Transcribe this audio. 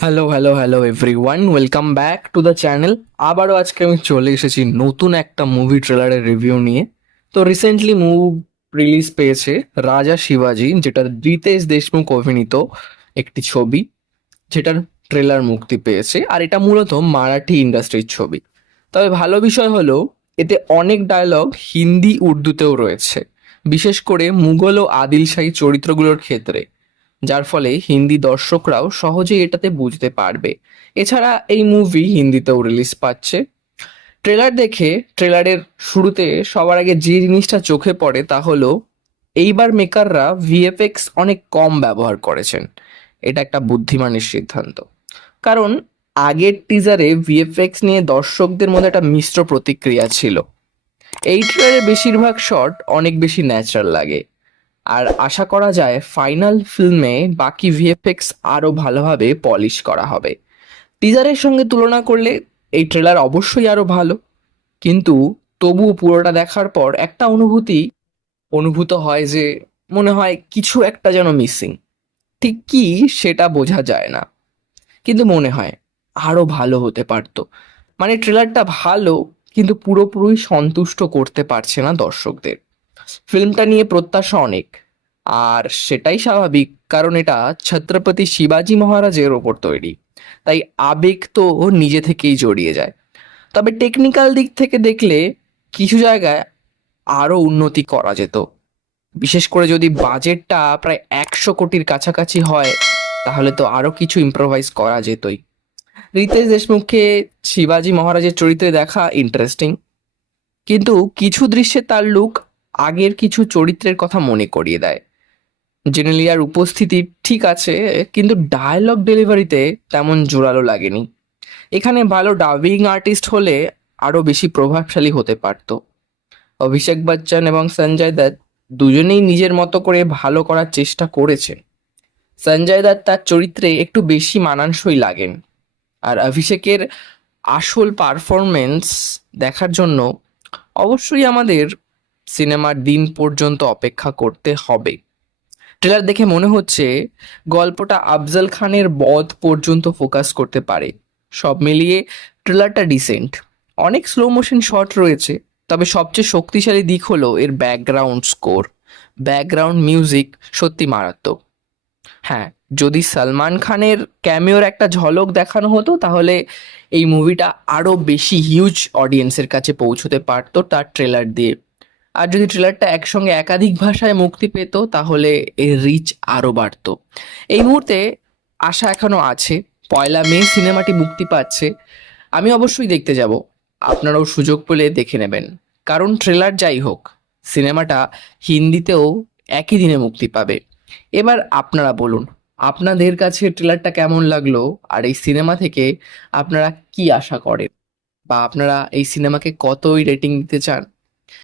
Hello hello hello everyone, welcome back to the channel. আবারও আজকে আমি চলে এসেছি নতুন একটা মুভি ট্রেলারের রিভিউ নিয়ে। তো রিসেন্টলি রিলিজ পেয়েছে রাজা শিবাজি, যেটা রিতেশ দেশমুখ অভিনীত একটি ছবি, যেটার ট্রেলার মুক্তি পেয়েছে। আর এটা মূলত মারাঠি ইন্ডাস্ট্রির ছবি। তবে ভালো বিষয় হলো এতে অনেক ডায়লগ হিন্দি উর্দুতেও রয়েছে, বিশেষ করে মুঘল ও আদিল শাহী চরিত্রগুলোর ক্ষেত্রে, যার ফলে হিন্দি দর্শকরাও সহজেই এটাতে বুঝতে পারবে। এছাড়া এই মুভি হিন্দিতেও রিলিজ পাচ্ছে। ট্রেলারের শুরুতে সবার আগে যে জিনিসটা চোখে পড়ে তা হলো এইবার মেকাররা ভিএফএক্স অনেক কম ব্যবহার করেছেন। এটা একটা বুদ্ধিমানের সিদ্ধান্ত, কারণ আগের টিজারে ভিএফএক্স নিয়ে দর্শকদের মধ্যে একটা মিশ্র প্রতিক্রিয়া ছিল। এই ট্রেলারে বেশিরভাগ শট অনেক বেশি ন্যাচারাল লাগে, আর আশা করা যায় ফাইনাল ফিল্মে বাকি ভিএফএক্স আরো ভালোভাবে পলিশ করা হবে। টিজারের সঙ্গে তুলনা করলে এই ট্রেলার অবশ্যই আরো ভালো, কিন্তু তবুও পুরোটা দেখার পর একটা অনুভূত হয় যে মনে হয় কিছু একটা যেন মিসিং। ঠিক কি সেটা বোঝা যায় না, কিন্তু মনে হয় আরো ভালো হতে পারতো। মানে ট্রেলারটা ভালো, কিন্তু পুরোপুরি সন্তুষ্ট করতে পারছে না দর্শকদের। ফিল্মটা নিয়ে প্রত্যাশা অনেক, আর সেটাই স্বাভাবিক, কারণ এটা ছত্রপতি শিবাজি মহারাজের ওপর তৈরি। তাই আবেগ তো নিজে থেকেই জড়িয়ে যায়। তবে টেকনিক্যাল দিক থেকে দেখলে কিছু জায়গায় আরো উন্নতি করা যেত। বিশেষ করে যদি বাজেটটা প্রায় 100 কোটির কাছাকাছি হয়, তাহলে তো আরো কিছু ইম্প্রোভাইজ করা যেতই। রিতেশ দেশমুখকে শিবাজি মহারাজের চরিত্রে দেখা ইন্টারেস্টিং, কিন্তু কিছু দৃশ্যে তার লুক আগের কিছু চরিত্রের কথা মনে করিয়ে দেয়। জেনেলিয়ার উপস্থিতি ঠিক আছে, কিন্তু ডায়লগ ডেলিভারিতে তেমন জোরালো লাগেনি। এখানে ভালো ডাবিং আর্টিস্ট হলে আরো বেশি প্রভাবশালী হতে পারতো। অভিষেক বচ্চন এবং সঞ্জয় দত্ত দুজনেই নিজের মতো করে ভালো করার চেষ্টা করেছেন। সঞ্জয় দত্ত তার চরিত্রে একটু বেশি মানানসই লাগেন, আর অভিষেকের আসল পারফরমেন্স দেখার জন্য অবশ্যই আমাদের সিনেমার দিন পর্যন্ত অপেক্ষা করতে হবে। ট্রেলার দেখে মনে হচ্ছে গল্পটা আফজল খানের বধ পর্যন্ত ফোকাস করতে পারে। সব মিলিয়ে ট্রেলারটা ডিসেন্ট। অনেক স্লো মোশন শট রয়েছে, তবে সবচেয়ে শক্তিশালী দিক হলো এর ব্যাকগ্রাউন্ড স্কোর। ব্যাকগ্রাউন্ড মিউজিক সত্যি মারাত্মক। হ্যাঁ, যদি সলমান খানের ক্যামিওর একটা ঝলক দেখানো হতো, তাহলে এই মুভিটা আরো বেশি হিউজ অডিয়েন্সের কাছে পৌঁছতে পারতো তার ট্রেলার দিয়ে। আর যদি ট্রেলারটা একসঙ্গে একাধিক ভাষায় মুক্তি পেত, তাহলে এর রিচ আরো বাড়তো। এই মুহূর্তে আশা এখনো আছে। 1লা মে সিনেমাটি মুক্তি পাচ্ছে। আমি অবশ্যই দেখতে যাব। আপনারাও সুযোগ পেলে দেখে নেবেন, কারণ ট্রেলার যাই হোক, সিনেমাটা হিন্দিতেও একই দিনে মুক্তি পাবে। এবার আপনারা বলুন, আপনাদের কাছে ট্রেলারটা কেমন লাগলো, আর এই সিনেমা থেকে আপনারা কি আশা করেন, বা আপনারা এই সিনেমাকে কতই রেটিং দিতে চান।